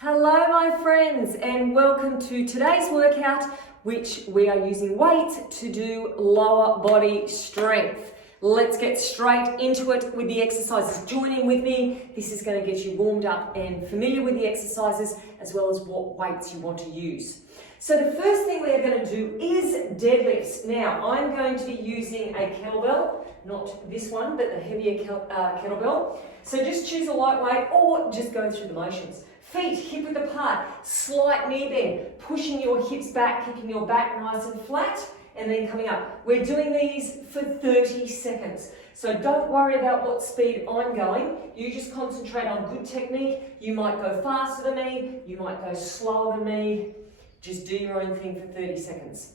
Hello my friends and welcome to today's workout, which we are using weights to do lower body strength. Let's get straight into it with the exercises. Join in with me. This is going to get you warmed up and familiar with the exercises as well as what weights you want to use. So the first thing we are going to do is deadlifts. Now I'm going to be using a kettlebell, not this one, but the heavier kettlebell. So just choose a lightweight or just go through the motions. Feet hip width apart, slight knee bend, pushing your hips back, keeping your back nice and flat, and then coming up. We're doing these for 30 seconds. So don't worry about what speed I'm going. You just concentrate on good technique. You might go faster than me, you might go slower than me. Just do your own thing for 30 seconds.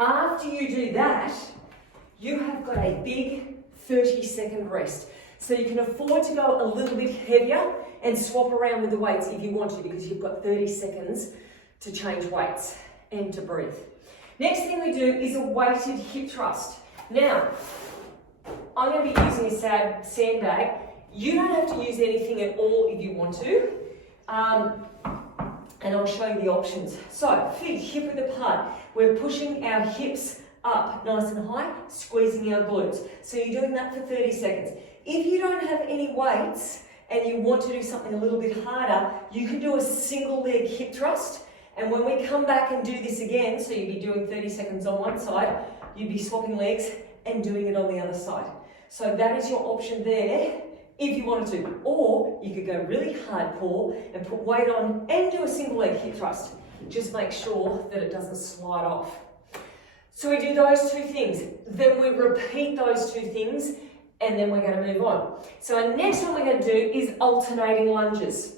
After you do that, you have got a big 30-second rest. So you can afford to go a little bit heavier and swap around with the weights if you want to, because you've got 30 seconds to change weights and to breathe. Next thing we do is a weighted hip thrust. Now, I'm going to be using a sandbag. You don't have to use anything at all if you want to. And I'll show you the options. So, feet hip width apart. We're pushing our hips up nice and high, squeezing our glutes. So you're doing that for 30 seconds. If you don't have any weights and you want to do something a little bit harder, you can do a single leg hip thrust. And when we come back and do this again, so you'd be doing 30 seconds on one side, you'd be swapping legs and doing it on the other side. So that is your option there if you wanted to. Or you could go really hardcore and put weight on and do a single leg hip thrust. Just make sure that it doesn't slide off. So we do those two things. Then we repeat those two things and then we're going to move on. So our next one we're going to do is alternating lunges.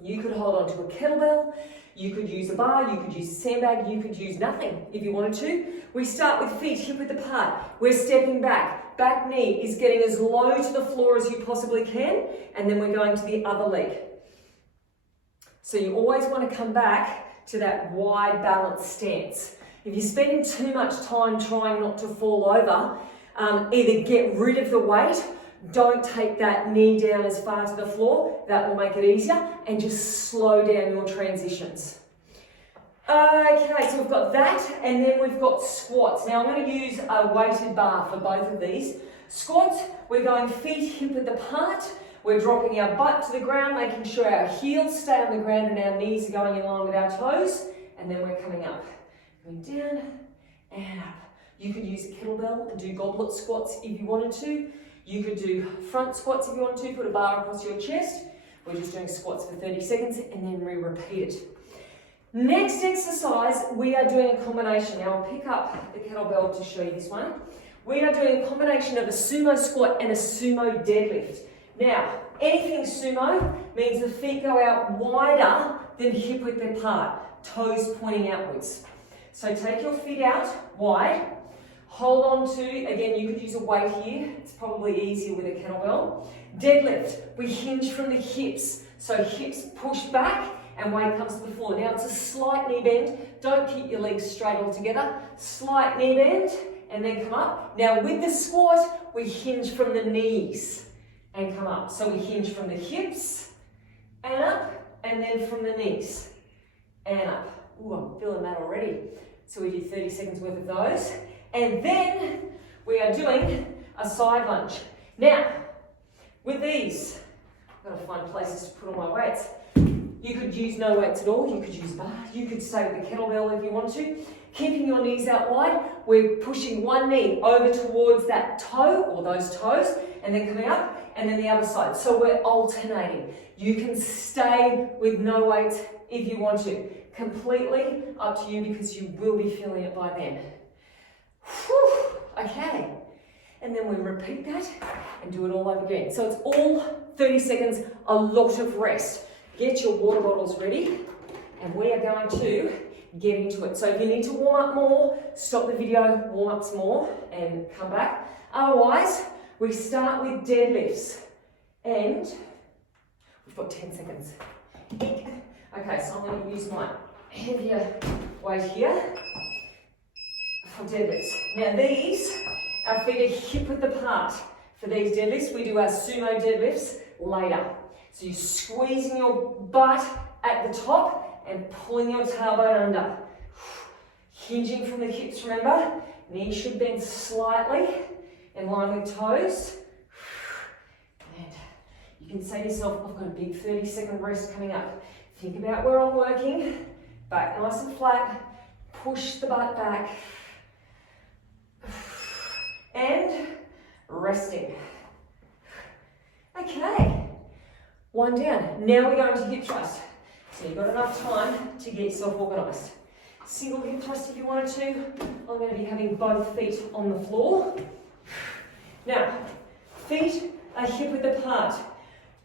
You could hold on to a kettlebell, you could use a bar, you could use a sandbag, you could use nothing if you wanted to. We start with feet hip width apart. We're stepping back. Back knee is getting as low to the floor as you possibly can, and then we're going to the other leg. So you always want to come back to that wide balanced stance. If you're spending too much time trying not to fall over, either get rid of the weight, don't take that knee down as far to the floor, that will make it easier, and just slow down your transitions. Okay, so we've got that, and then we've got squats. Now I'm going to use a weighted bar for both of these. Squats, we're going feet hip width apart, we're dropping our butt to the ground, making sure our heels stay on the ground and our knees are going in line with our toes, and then we're coming up. Going down and up. You could use a kettlebell and do goblet squats if you wanted to. You could do front squats if you want to, put a bar across your chest. We're just doing squats for 30 seconds and then we repeat it. Next exercise, we are doing a combination. Now I'll pick up the kettlebell to show you this one. We are doing a combination of a sumo squat and a sumo deadlift. Now, anything sumo means the feet go out wider than hip width apart, toes pointing outwards. So take your feet out wide, hold on to, again you could use a weight here, it's probably easier with a kettlebell. Deadlift, we hinge from the hips, so hips push back and weight comes to the floor. Now it's a slight knee bend, don't keep your legs straight all together, slight knee bend and then come up. Now with the squat, we hinge from the knees and come up. So we hinge from the hips and up and then from the knees and up. Ooh, I'm feeling that already. So we do 30 seconds worth of those. And then we are doing a side lunge. Now, with these, I've got to find places to put all my weights. You could use no weights at all. You could use bar. You could stay with the kettlebell if you want to. Keeping your knees out wide, we're pushing one knee over towards that toe or those toes and then coming up and then the other side. So we're alternating. You can stay with no weights if you want to. Completely up to you because you will be feeling it by then. Whew, okay. And then we repeat that and do it all over again. So it's all 30 seconds, a lot of rest. Get your water bottles ready and we are going to get into it. So if you need to warm up more, stop the video, warm up some more and come back. Otherwise, we start with deadlifts and we've got 10 seconds. Okay, so I'm going to use my heavier weight here for deadlifts. Now these, our feet are hip width apart. For these deadlifts, we do our sumo deadlifts later. So you're squeezing your butt at the top and pulling your tailbone under. Hinging from the hips, remember? Knees should bend slightly in line with toes. And you can say to yourself, I've got a big 30-second rest coming up. Think about where I'm working. Back nice and flat. Push the butt back. And resting. Okay. One down. Now we're going to hip thrust. So you've got enough time to get yourself organised. Single hip thrust if you wanted to. I'm going to be having both feet on the floor. Now, feet are hip width apart.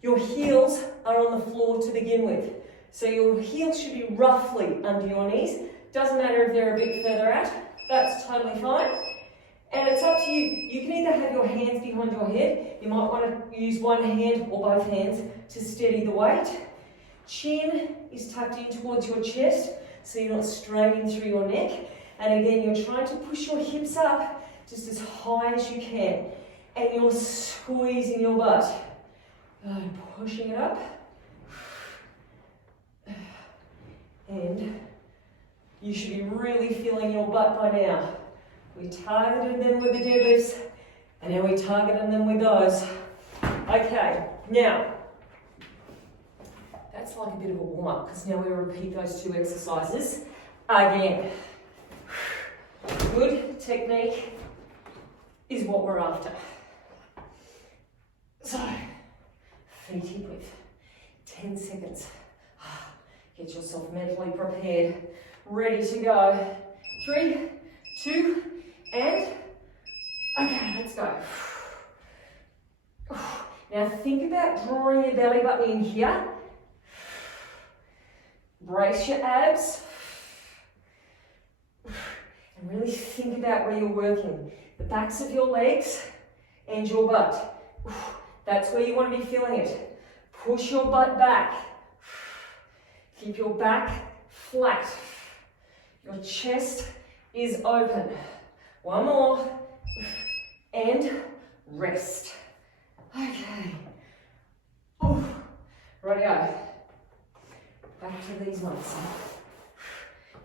Your heels are on the floor to begin with. So your heels should be roughly under your knees. Doesn't matter if they're a bit further out. That's totally fine. And it's up to you. You can either have your hands behind your head. You might want to use one hand or both hands to steady the weight. Chin is tucked in towards your chest, so you're not straining through your neck. And again, you're trying to push your hips up just as high as you can. And you're squeezing your butt. And pushing it up. And you should be really feeling your butt by now. We targeted them with the deadlifts, and now we targeted them with those. Okay, now, that's like a bit of a warm-up, because now we repeat those two exercises again. Good technique is what we're after. So, feet hip width, 10 seconds. Get yourself mentally prepared, ready to go. 3, 2, and okay, let's go. Now think about drawing your belly button in here. Brace your abs. And really think about where you're working. The backs of your legs and your butt. That's where you want to be feeling it. Push your butt back. Keep your back flat. Your chest is open. One more. And rest. Okay. Rightio. Back to these ones.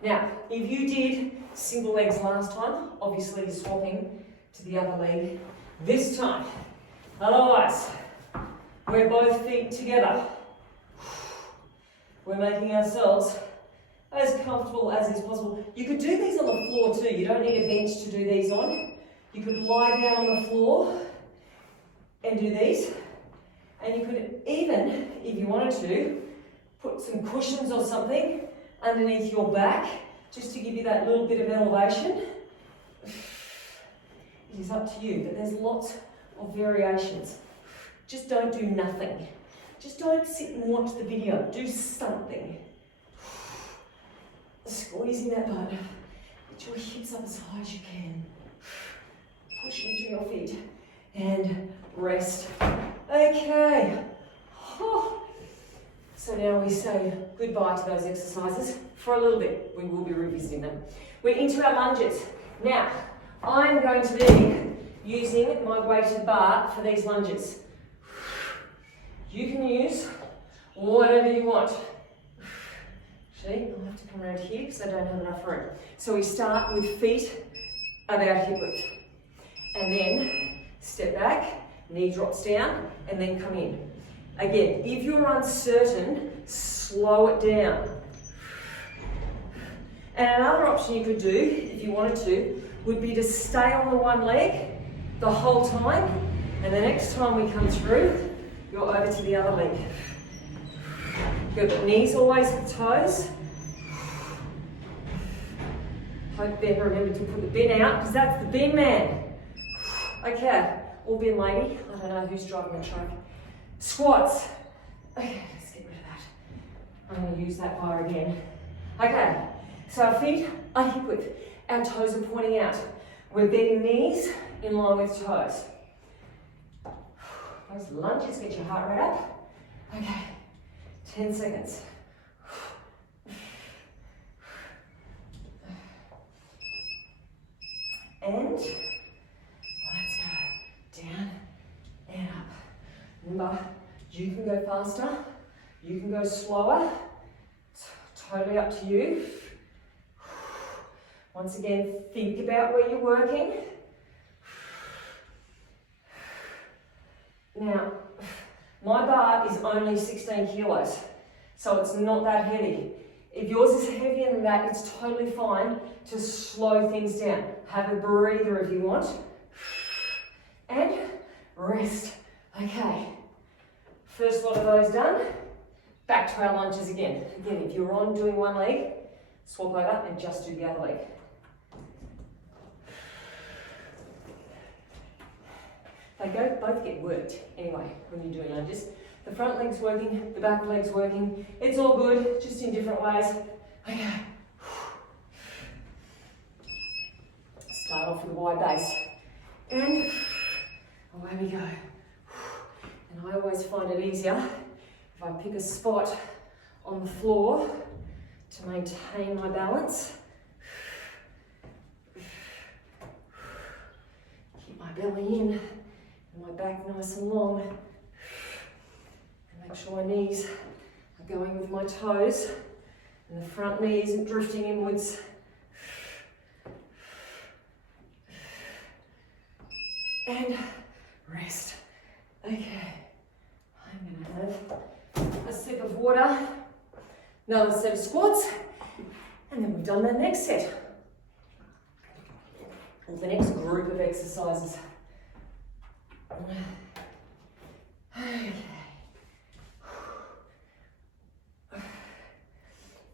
Now, if you did single legs last time, obviously you're swapping to the other leg this time. Otherwise, we're both feet together. We're making ourselves as comfortable as is possible. You could do these on the floor too. You don't need a bench to do these on. You could lie down on the floor and do these. And you could even, if you wanted to, put some cushions or something underneath your back just to give you that little bit of elevation. It is up to you, but there's lots of variations. Just don't do nothing. Just don't sit and watch the video. Do something. Squeezing that butt. Get your hips up as high as you can. Push into your feet. And rest. Okay. So now we say goodbye to those exercises for a little bit. We will be revisiting them. We're into our lunges. Now, I'm going to be using my weighted bar for these lunges. You can use whatever you want. Actually, I'll have to come around here because I don't have enough room. So we start with feet about hip width. And then step back, knee drops down, and then come in. Again, if you're uncertain, slow it down. And another option you could do, if you wanted to, would be to stay on the one leg the whole time, and the next time we come through, you're over to the other leg. Good, knees always with toes. Hope Ben remembered to put the bin out, because that's the bin man. Okay, or bin lady, I don't know who's driving the truck. Squats. Okay, let's get rid of that. I'm going to use that bar again. Okay, so our feet are hip width. Our toes are pointing out. We're bending knees in line with toes. Those lunges get your heart rate up. Okay, 10 seconds. And let's go down and up. Remember, You can go faster, you can go slower, it's totally up to you. Once again, think about where you're working. Now, my bar is only 16 kilos, so it's not that heavy. If yours is heavier than that, it's totally fine to slow things down. Have a breather if you want. And rest. Okay. First lot of those done. Back to our lunges again. Again, if you're on doing one leg, swap over and just do the other leg. They both get worked anyway when you're doing lunges. The front leg's working, the back leg's working. It's all good, just in different ways. Okay. Start off with a wide base. And away we go. And I always find it easier if I pick a spot on the floor to maintain my balance. Keep my belly in and my back nice and long. And make sure my knees are going with my toes and the front knee isn't drifting inwards. And rest. Okay, I'm going to have a sip of water, another set of squats, and then we've done the next set, or the next group of exercises. Okay.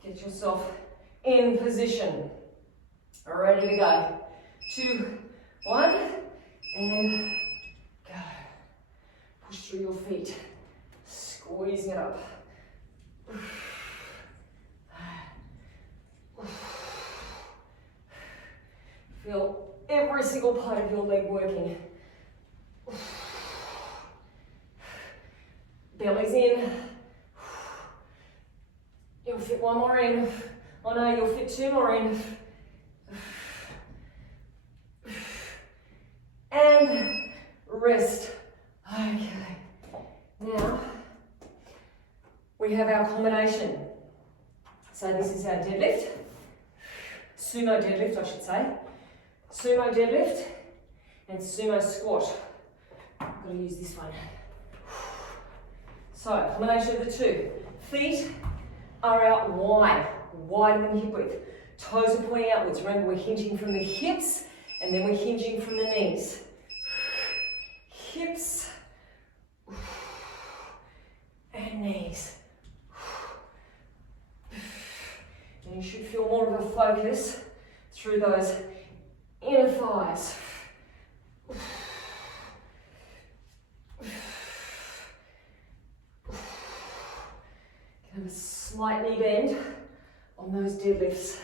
Get yourself in position. Ready to go. 2, 1, and go. Push through your feet, squeezing it up. Feel every single part of your leg working. Belly's in. You'll fit one more in. Oh no, you'll fit 2 more in. And rest. Okay. Now, we have our combination. So this is our deadlift. Sumo deadlift, I should say. Sumo deadlift and sumo squat. I've got to use this one. So, combination of the two. Feet are out wide, wider than hip width. Toes are pointing outwards. Remember, we're hinging from the hips and then we're hinging from the knees. Hips and knees. And you should feel more of a focus through those inner thighs. Have a slight knee bend on those deadlifts.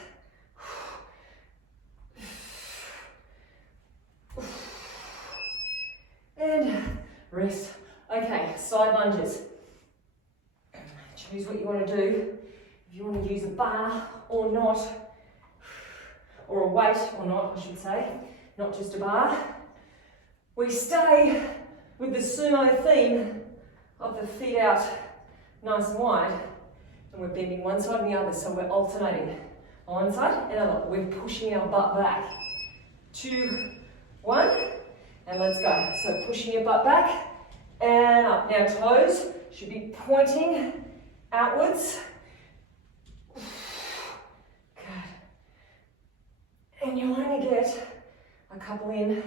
And rest. Okay, side lunges. Choose what you want to do. If you want to use a bar or not, or a weight or not, I should say, not just a bar. We stay with the sumo theme of the feet out nice and wide, and we're bending one side and the other, so we're alternating. On one side and other. We're pushing our butt back. 2, 1, and let's go. So pushing your butt back and up. Now toes should be pointing outwards. Good. And you only get a couple in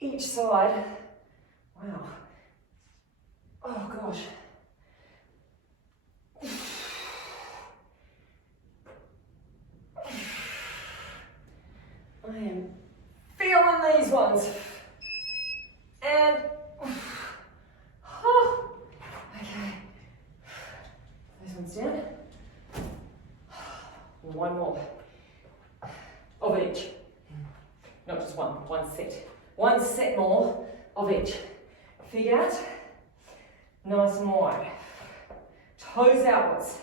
each side. Wow. Oh gosh. I am feeling these ones. And, oh, okay. Those ones down. One more of each. Not just one set. One set more of each. Feet out, nice and wide. Toes outwards.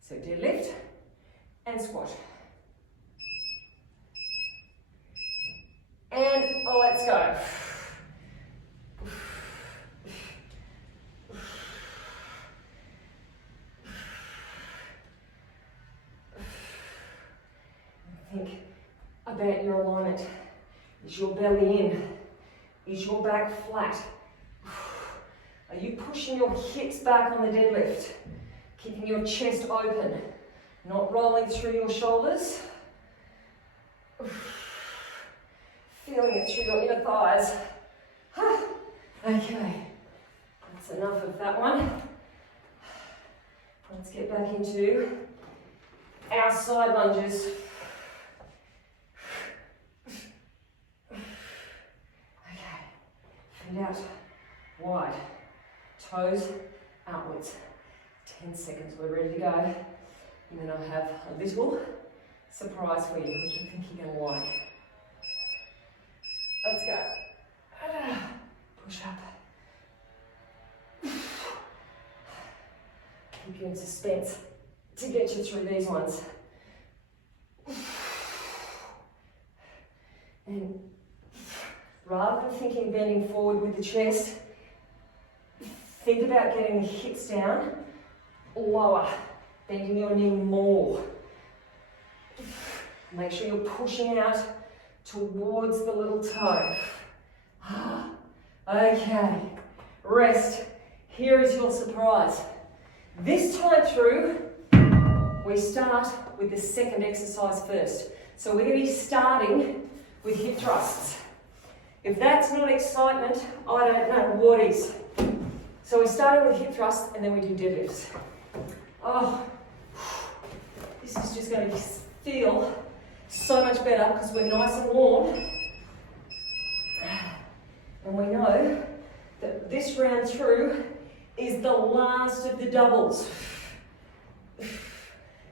So deadlift and squat. And let's go. about your alignment. Is your belly in? Is your back flat? Are you pushing your hips back on the deadlift? Keeping your chest open, not rolling through your shoulders. Feeling it through your inner thighs. Okay, that's enough of that one. Let's get back into our side lunges. Okay, feet out, wide, toes outwards. 10 seconds, we're ready to go. And then I have a little surprise for you, which I think you're going to like. Let's go. Push up. Keep you in suspense to get you through these ones. And rather than thinking bending forward with the chest, think about getting the hips down, lower, bending your knee more. Make sure you're pushing out towards the little toe. Okay, rest. Here is your surprise. This time through, we start with the second exercise first. So we're going to be starting with hip thrusts. If that's not excitement, I don't know what is. So we started with hip thrusts and then we do deadlifts. Oh, this is just going to feel so much better because we're nice and warm. And we know that this round through is the last of the doubles.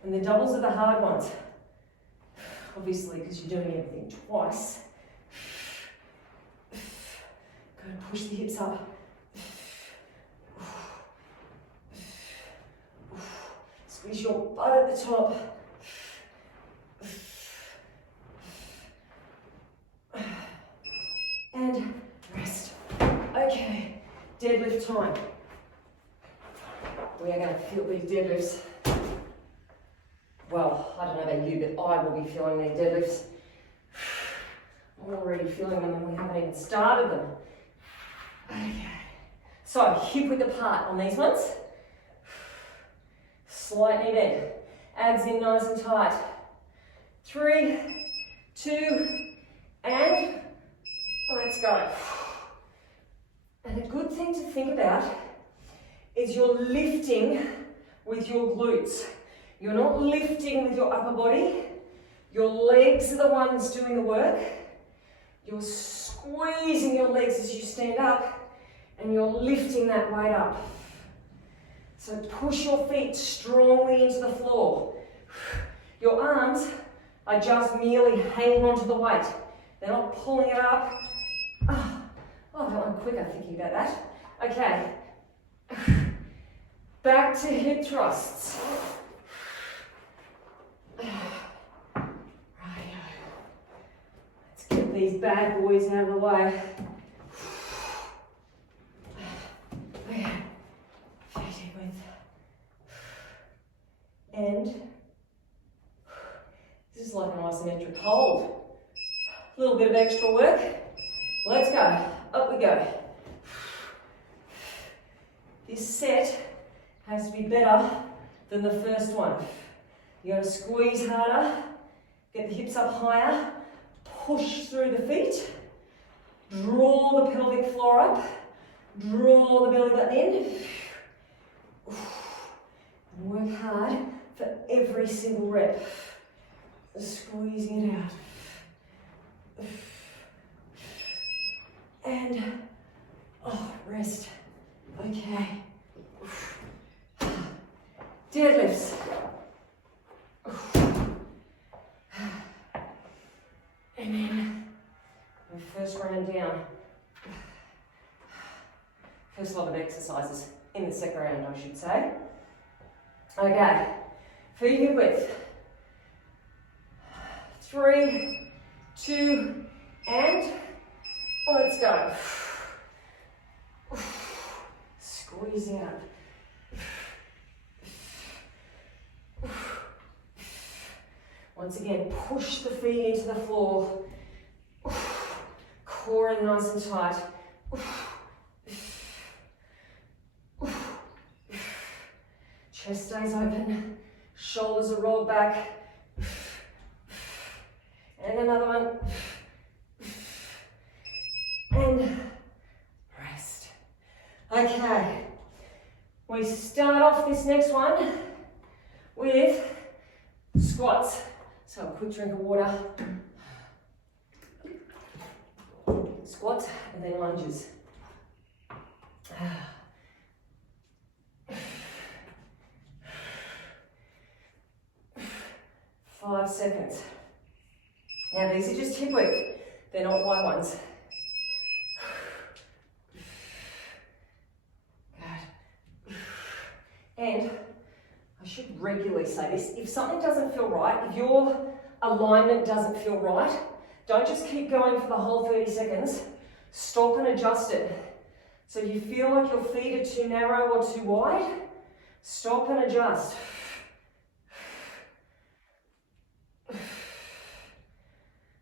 And the doubles are the hard ones. Obviously, because you're doing everything twice. Go and push the hips up. Squeeze your butt at the top. And rest. Okay, deadlift time. We are going to feel these deadlifts. Well, I don't know about you, but I will be feeling these deadlifts. I'm already feeling them and we haven't even started them. Okay. So, hip width apart on these ones. Slight knee bend. Abs in nice and tight. 3, 2, and let's go. And a good thing to think about is you're lifting with your glutes. You're not lifting with your upper body. Your legs are the ones doing the work. You're squeezing your legs as you stand up and you're lifting that weight up. So push your feet strongly into the floor. Your arms are just merely hanging onto the weight. They're not pulling it up. Oh, that one quicker thinking about that. Okay. Back to hip thrusts. Rightio. Let's get these bad boys out of the way. Okay. Feet deep width. And this is like an isometric hold. A little bit of extra work. Let's go. Up we go. This set has to be better than the first one. You got to squeeze harder, get the hips up higher, push through the feet, draw the pelvic floor up, draw the belly button in, and work hard for every single rep. Squeezing it out. And, rest. Okay. Deadlifts. And then, the first round down. First lot of exercises in the second round, I should say. Okay, feet hip width. 3, 2, and let's go. Squeezing up. Once again, push the feet into the floor. Core in nice and tight. Chest stays open. Shoulders are rolled back. And another one. And rest. Okay. We start off this next one with squats. So a quick drink of water. Squats and then lunges. 5 seconds. Now these are just hip width. They're not wide ones. Good. And I should regularly say this, if something doesn't feel right, if your alignment doesn't feel right, don't just keep going for the whole 30 seconds. Stop and adjust it. So if you feel like your feet are too narrow or too wide, stop and adjust.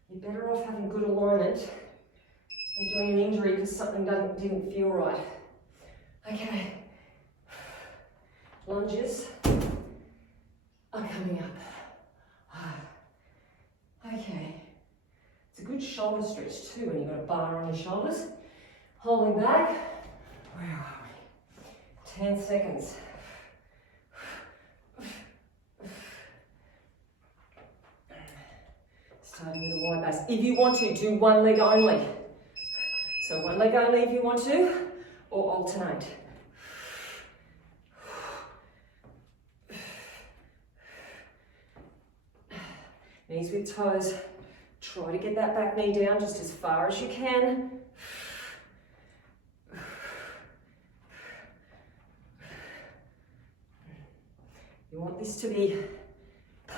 You're better off having good alignment than doing an injury because something didn't feel right. Okay. Lunges are coming up. Okay. It's a good shoulder stretch too when you've got a bar on your shoulders. Holding back. Where are we? 10 seconds. Starting with a wide base. If you want to, do one leg only. So one leg only if you want to, or alternate. Knees with toes. Try to get that back knee down just as far as you can. You want this to be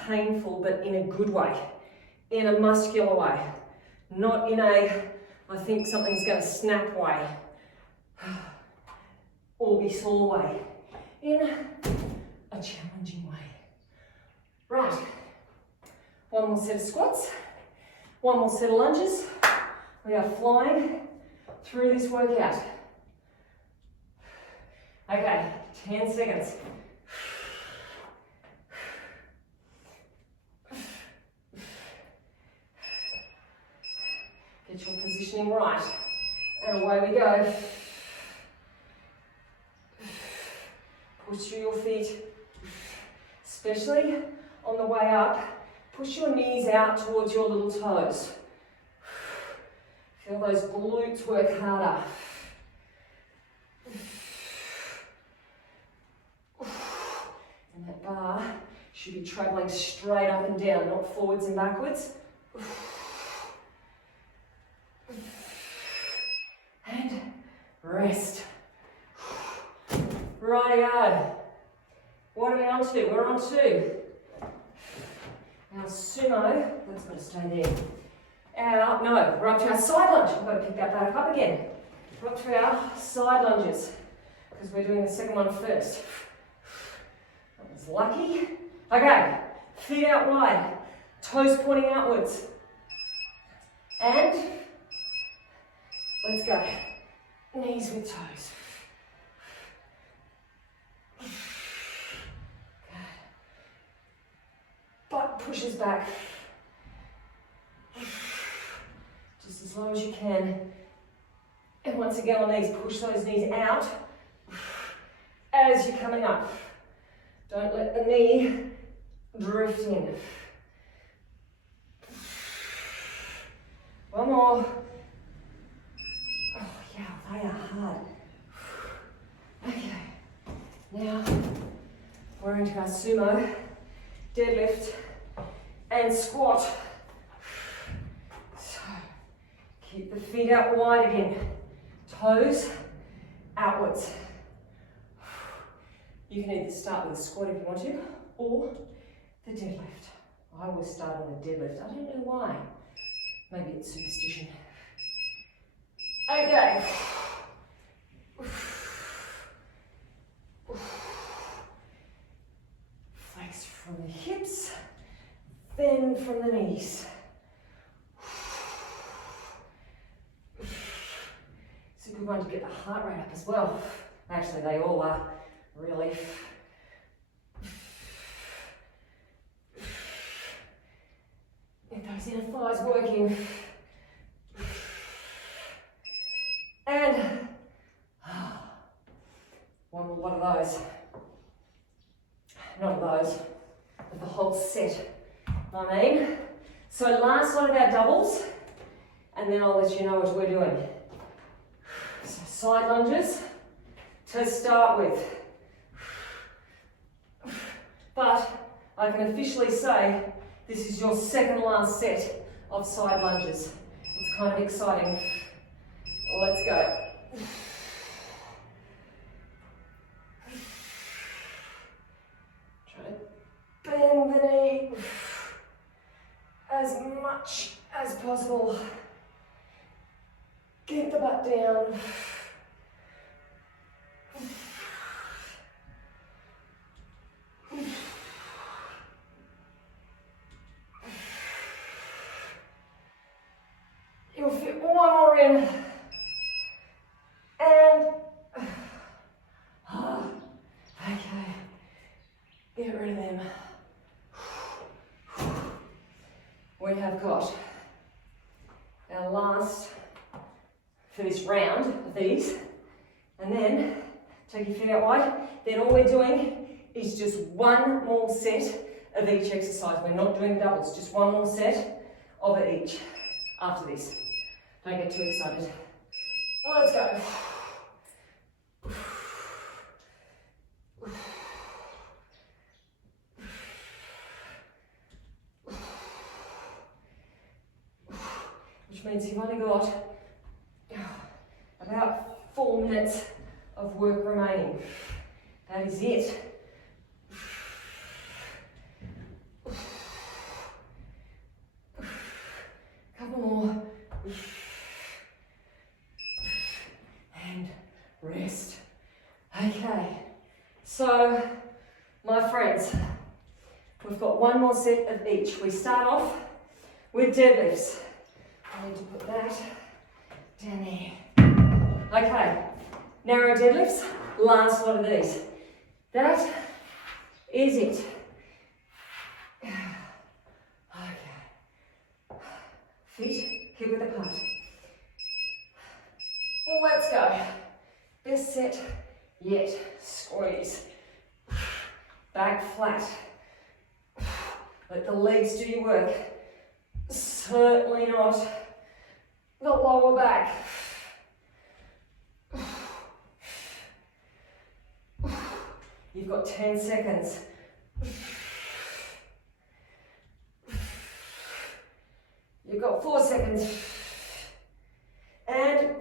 painful, but in a good way, in a muscular way, not in a, I think something's going to snap way, or be sore way, in a challenging way. Right, one more set of squats. One more set of lunges. We are flying through this workout. Okay, 10 seconds. Get your positioning right. And away we go. Push through your feet. Especially on the way up. Push your knees out towards your little toes. Feel those glutes work harder. And that bar should be traveling straight up and down, not forwards and backwards. And rest. Rightio. What are we on to? We're on to our sumo. That's got to stay there. We're up to our side lunge. I've got to pick that back up again. We're up to our side lunges because we're doing the second one first. That was lucky. Okay, feet out wide, toes pointing outwards. And let's go. Knees with toes. Butt pushes back. Just as low as you can. And once again on these, push those knees out as you're coming up. Don't let the knee drift in. One more. Oh yeah, they are hard. Okay, now we're into our sumo, deadlift and squat. So keep the feet out wide again, toes outwards. You can either start with a squat if you want to, or the deadlift. I always start on the deadlift. I don't know why. Maybe it's superstition. Okay. Flex from the hips, then in from the knees. It's a good one to get the heart rate up as well. Actually, they all are, really. Get those inner thighs working. And one of those. Not of those, but the whole set, I mean. So last one of our doubles, and then I'll let you know what we're doing. So side lunges to start with. But I can officially say this is your second last set of side lunges. It's kind of exciting. Let's go. Try to bend the knee as much as possible. Get the butt down. You'll fit one more in. And, okay, get rid of them. We have got our last for this round of these, and then take your feet out wide. Then all we're doing is just one more set of each exercise. We're not doing doubles, just one more set of it each after this. Don't get too excited. Let's go. Which means you've only got about 4 minutes of work remaining. That is it. Couple more. And rest. Okay. So, my friends, we've got one more set of each. We start off with deadlifts. I need to put that down there. Okay, narrow deadlifts, last lot of these. That is it. Okay. Feet hip width apart. Let's go. Best set yet. Squeeze. Back flat. Let the legs do your work. Certainly not the lower back. You've got 10 seconds. You've got 4 seconds. And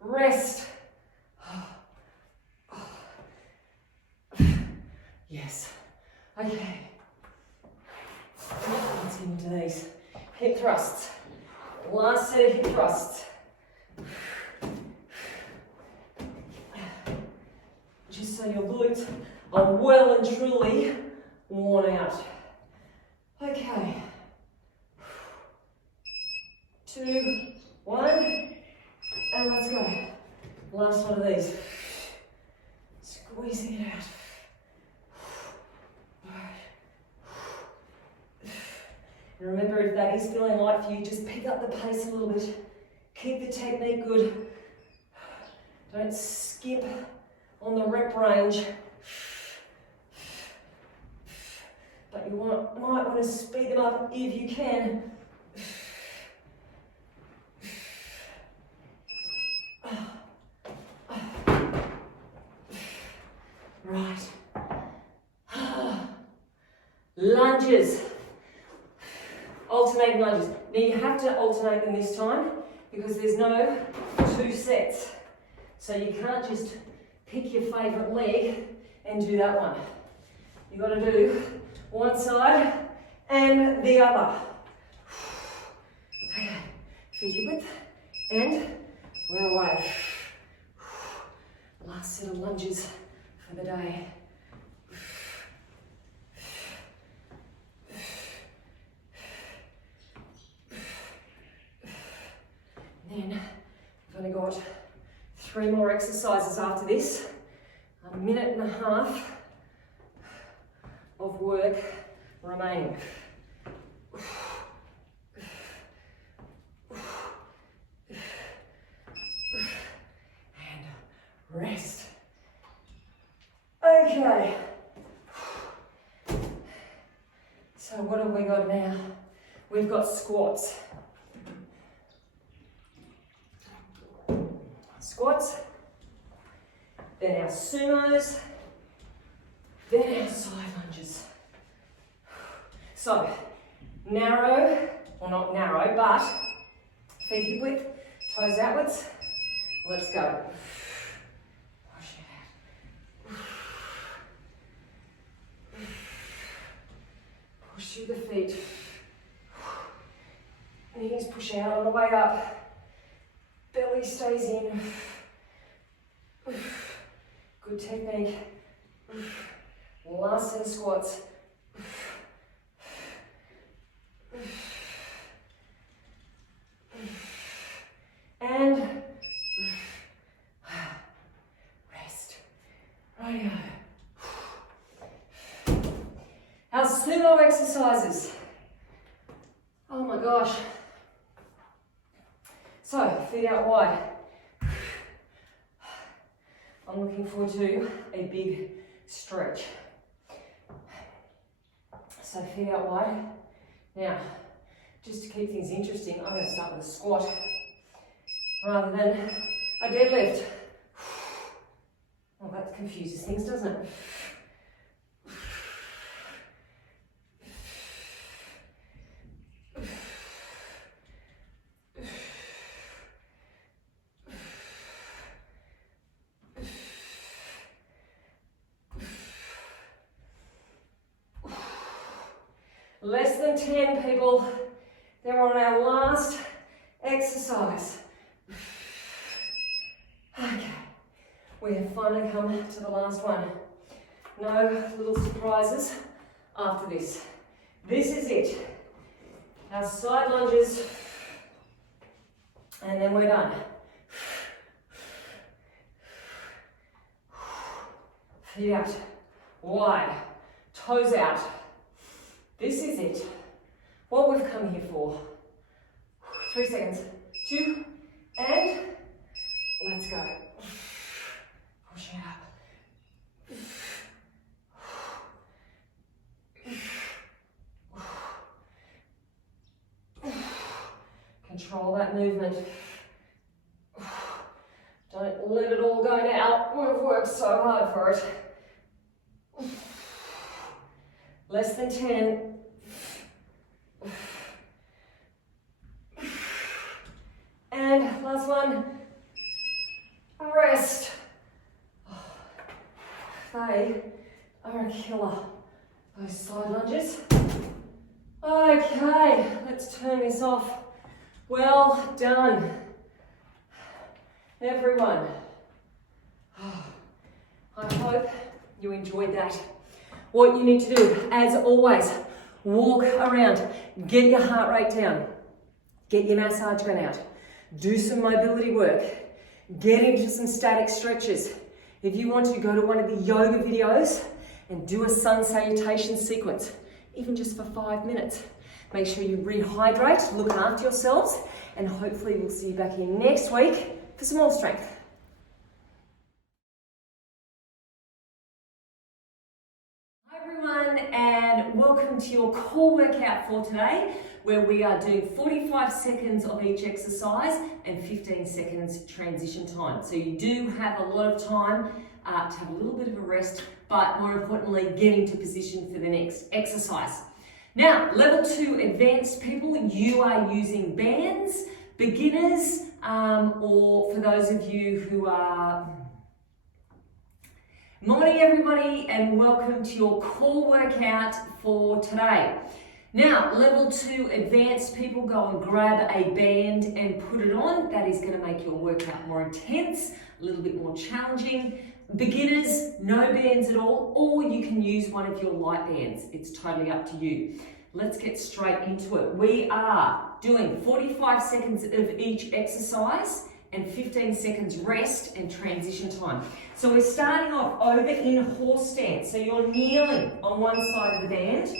rest. Yes. Okay. Let's get into these. Hip thrusts. Last set of hip thrusts. Just so your glutes are well and truly worn out. Okay. 2, 1, and let's go. Last one of these. Squeezing it out. And remember, if that is feeling light for you, just pick up the pace a little bit. Keep the technique good. Don't skip on the rep range. But you might want to speed them up if you can. Right. Lunges. Alternating lunges. Now you have to alternate them this time because there's no 2 sets. So you can't just pick your favourite leg and do that one. You've got to do one side and the other. Okay, feet hip width, and we're away. Last set of lunges for the day. more exercises after this. A minute and a half of work remaining. And rest. Okay. So what have we got now? We've got squats. Squats, then our sumos, then our side lunges. So, narrow, or not narrow, but feet hip width, toes outwards. Let's go. Push it out. Push through the feet. Knees push out on the way up. Belly stays in. Good technique. Last set of squats. And rest. Righto. Our sumo exercises. Oh my gosh. So, feet out wide. I'm looking forward to a big stretch. So, feet out wide. Now, just to keep things interesting, I'm going to start with a squat rather than a deadlift. Well, that confuses things, doesn't it? Less than 10 people. They're on our last exercise. Okay, we have finally come to the last one. No little surprises after this. This is it. Our side lunges, and then we're done. Feet out, wide, toes out. This is it. What we've come here for. 3 seconds. 2, and let's go. Push it up. Control that movement. Don't let it all go now. We've worked so hard for it. Less than 10. And last one, rest. They are a killer, those side lunges. Okay, let's turn this off. Well done, everyone. I hope you enjoyed that. What you need to do, as always, walk around, get your heart rate down, get your massage gun out, do some mobility work, get into some static stretches. If you want to, go to one of the yoga videos and do a sun salutation sequence, even just for 5 minutes. Make sure you rehydrate, look after yourselves, and hopefully we'll see you back here next week for some more strength. And welcome to your core workout for today, where we are doing 45 seconds of each exercise and 15 seconds transition time. So you do have a lot of time to have a little bit of a rest, but more importantly, get into position for the next exercise. Now, level 2 advanced people, you are using bands, beginners, or for those of you who are... Morning everybody, and welcome to your core workout for today. Now, level 2 advanced people, go and grab a band and put it on. That is going to make your workout more intense, a little bit more challenging. Beginners, no bands at all, or you can use one of your light bands. It's totally up to you. Let's get straight into it. We are doing 45 seconds of each exercise and 15 seconds rest and transition time. So we're starting off over in horse stance. So you're kneeling on one side of the band,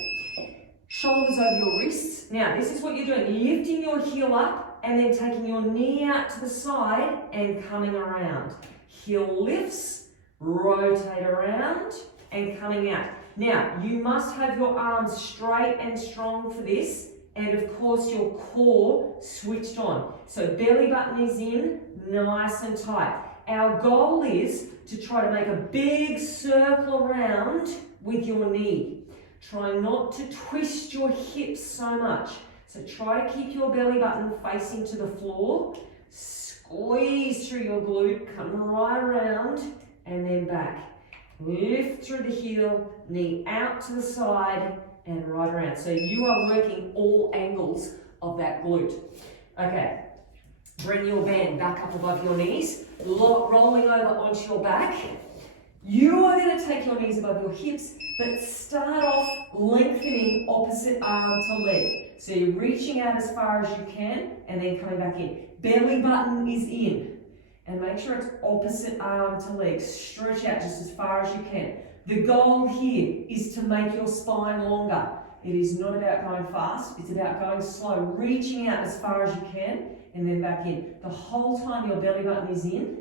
shoulders over your wrists. Now this is what you're doing, lifting your heel up and then taking your knee out to the side and coming around. Heel lifts, rotate around and coming out. Now you must have your arms straight and strong for this, and of course your core switched on. So belly button is in, nice and tight. Our goal is to try to make a big circle around with your knee. Try not to twist your hips so much. So try to keep your belly button facing to the floor. Squeeze through your glute, come right around and then back. Lift through the heel, knee out to the side and right around. So you are working all angles of that glute. Okay, bring your band back up above your knees, rolling over onto your back. You are going to take your knees above your hips, but start off lengthening opposite arm to leg. So you're reaching out as far as you can and then coming back in. Belly button is in. And make sure it's opposite arm to leg. Stretch out just as far as you can. The goal here is to make your spine longer. It is not about going fast, it's about going slow, reaching out as far as you can and then back in. The whole time your belly button is in,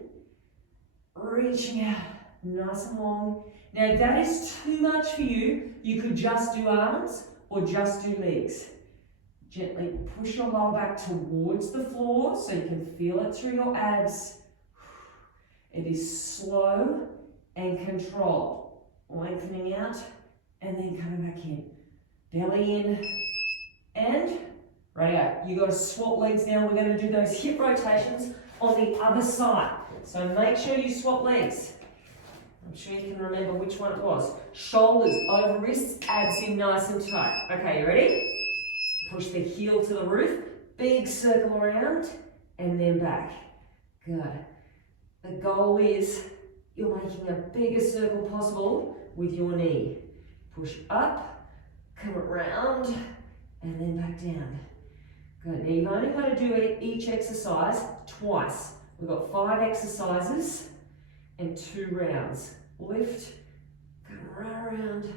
reaching out, nice and long. Now if that is too much for you, you could just do arms or just do legs. Gently push your lower back towards the floor so you can feel it through your abs. It is slow and controlled. Lengthening out and then coming back in. Belly in and radio. You got to swap legs now. We're going to do those hip rotations on the other side. So make sure you swap legs. I'm sure you can remember which one it was. Shoulders over wrists, abs in nice and tight. Okay, you ready? Push the heel to the roof. Big circle around and then back. Good. The goal is you're making a bigger circle possible with your knee. Push up, come around, and then back down. Good. Now you've only got to do each exercise twice. We've got 5 exercises and 2 rounds. Lift, come right around,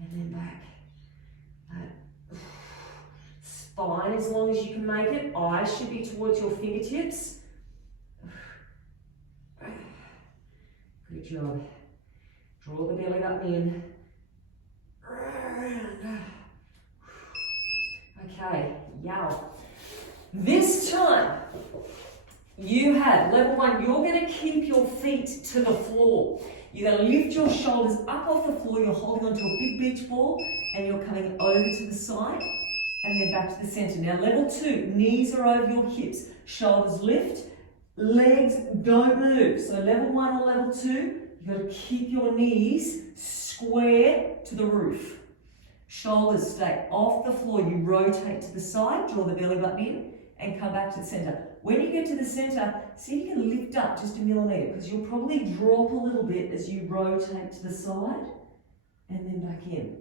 and then back. Spine as long as you can make it. Eyes should be towards your fingertips. Good job. Draw the belly button in. Okay, yow. This time, you have level 1, you're going to keep your feet to the floor. You're going to lift your shoulders up off the floor, you're holding onto a big beach ball, and you're coming over to the side, and then back to the center. Now level 2, knees are over your hips, shoulders lift, legs don't move. So level 1 or level 2, you've got to keep your knees square to the roof. Shoulders stay off the floor. You rotate to the side, draw the belly button in, and come back to the center. When you get to the center, see if you can lift up just a millimeter, because you'll probably drop a little bit as you rotate to the side, and then back in.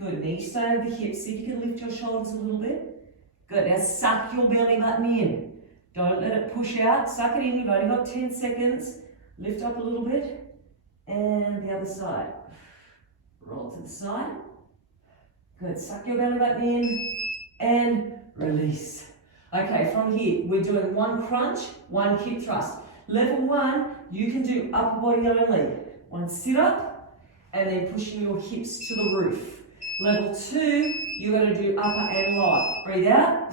Good, knees stay over the hips. See if you can lift your shoulders a little bit. Good, now suck your belly button in. Don't let it push out. Suck it in. You've only got 10 seconds. Lift up a little bit. And the other side. Roll to the side. Good. Suck your belly button in. And release. Okay, from here, we're doing 1 crunch, 1 hip thrust. Level 1, you can do upper body only. 1 sit up, and then pushing your hips to the roof. Level 2, you're going to do upper and lower. Breathe out.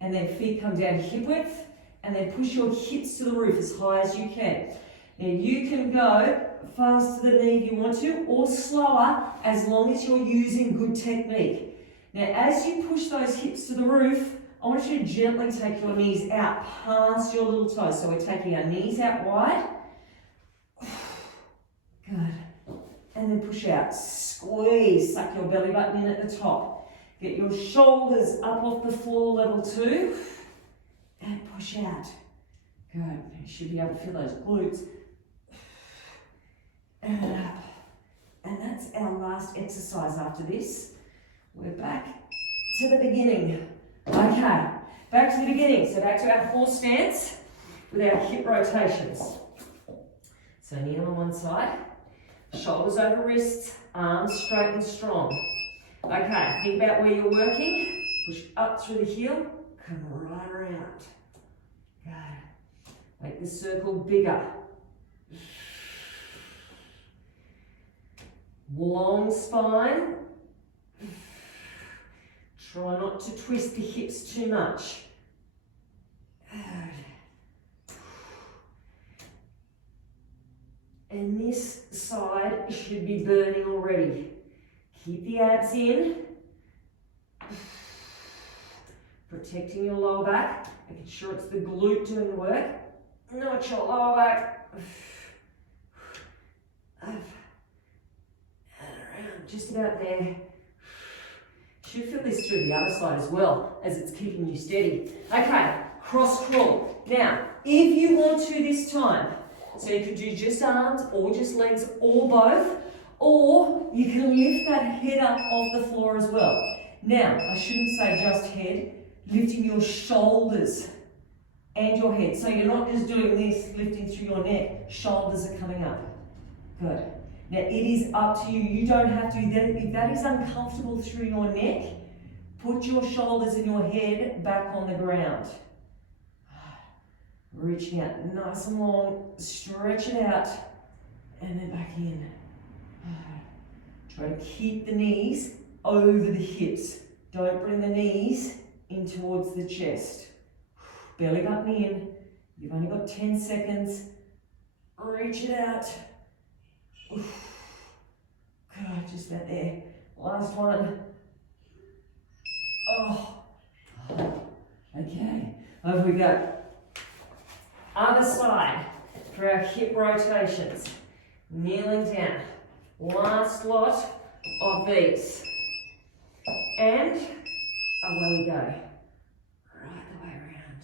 And then feet come down hip width, and then push your hips to the roof as high as you can. Now you can go fast to the knee if you want to, or slower, as long as you're using good technique. Now as you push those hips to the roof, I want you to gently take your knees out past your little toes. So we're taking our knees out wide. Good. And then push out. Squeeze, suck your belly button in at the top. Get your shoulders up off the floor, level 2, and push out. Good. You should be able to feel those glutes. And up. And that's our last exercise after this. We're back to the beginning. Okay, back to the beginning. So back to our horse stance. with our hip rotations. So knee on one side, shoulders over wrists, arms straight and strong. Okay, think about where you're working. Push up through the heel, come right around. Good. Make the circle bigger. Long spine. Try not to twist the hips too much. And this side should be burning already. Keep the abs in. Protecting your lower back, making sure it's the glute doing the work, not your lower back. Up and around, just about there. Should feel this through the other side as well, as it's keeping you steady. Okay, cross crawl. Now, if you want to this time, so you can do just arms or just legs or both, or you can lift that head up off the floor as well. Now, I shouldn't say just head, lifting your shoulders and your head. So you're not just doing this, lifting through your neck, shoulders are coming up. Good. Now it is up to you. You don't have to. If that is uncomfortable through your neck, put your shoulders and your head back on the ground. Reaching out nice and long, stretch it out, and then back in. Try to keep the knees over the hips. Don't bring the knees in towards the chest. Belly button in. You've only got 10 seconds. Reach it out. God, just about there. Last one. Oh. Okay, over we go. Other side for our hip rotations. Kneeling down. Last lot of these. And away we go. Right the way around.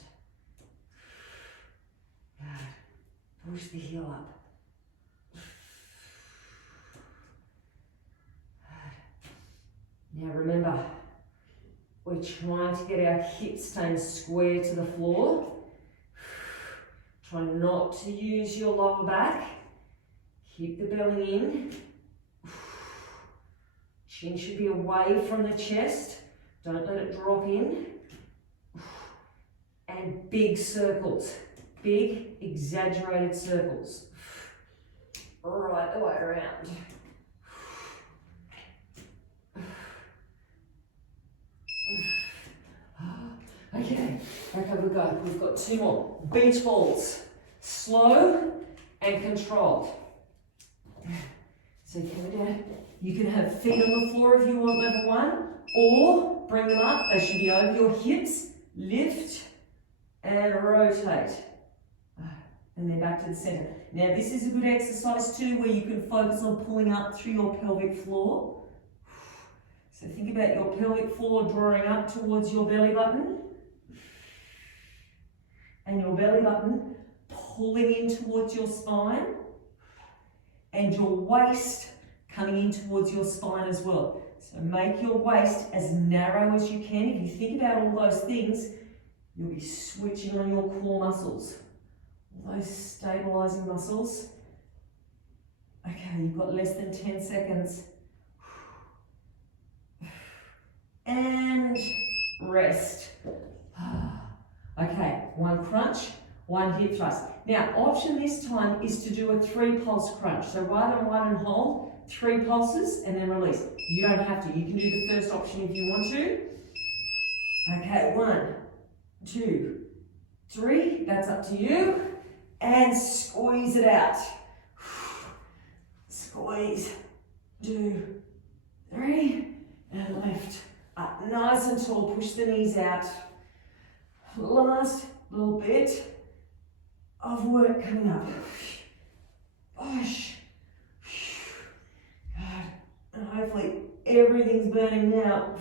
Good. Push the heel up. Good. Now remember, we're trying to get our hips staying square to the floor. Try not to use your lower back. Keep the belly in. Chin should be away from the chest. Don't let it drop in. And big circles. Big, exaggerated circles. Right the way around. Okay, we've got two more. Beach balls. Slow and controlled. So coming down. You can have feet on the floor if you want level 1, or bring them up. They should be over your hips. Lift and rotate. And then back to the center. Now this is a good exercise too, where you can focus on pulling up through your pelvic floor. So think about your pelvic floor drawing up towards your belly button. And your belly button pulling in towards your spine. And your waist coming in towards your spine as well. So make your waist as narrow as you can. If you think about all those things, you'll be switching on your core muscles. All those stabilizing muscles. Okay, you've got less than 10 seconds. And rest. Okay, one crunch, one hip thrust. Now, option this time is to do a 3-pulse crunch. So right on one and hold, 3 pulses, and then release. You don't have to. You can do the first option if you want to. Okay, 1, 2, 3. That's up to you. And squeeze it out. Squeeze. 2, 3. And lift. Up nice and tall. Push the knees out. Last little bit of work coming up. Push. Good. And hopefully everything's burning now.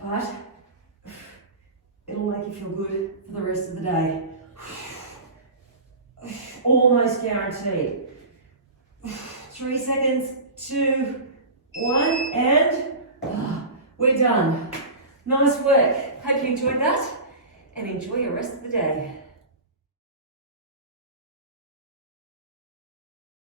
But it'll make you feel good for the rest of the day. Almost guaranteed. 3 seconds, 2, 1, and we're done. Nice work. Hope you enjoyed that and enjoy your rest of the day.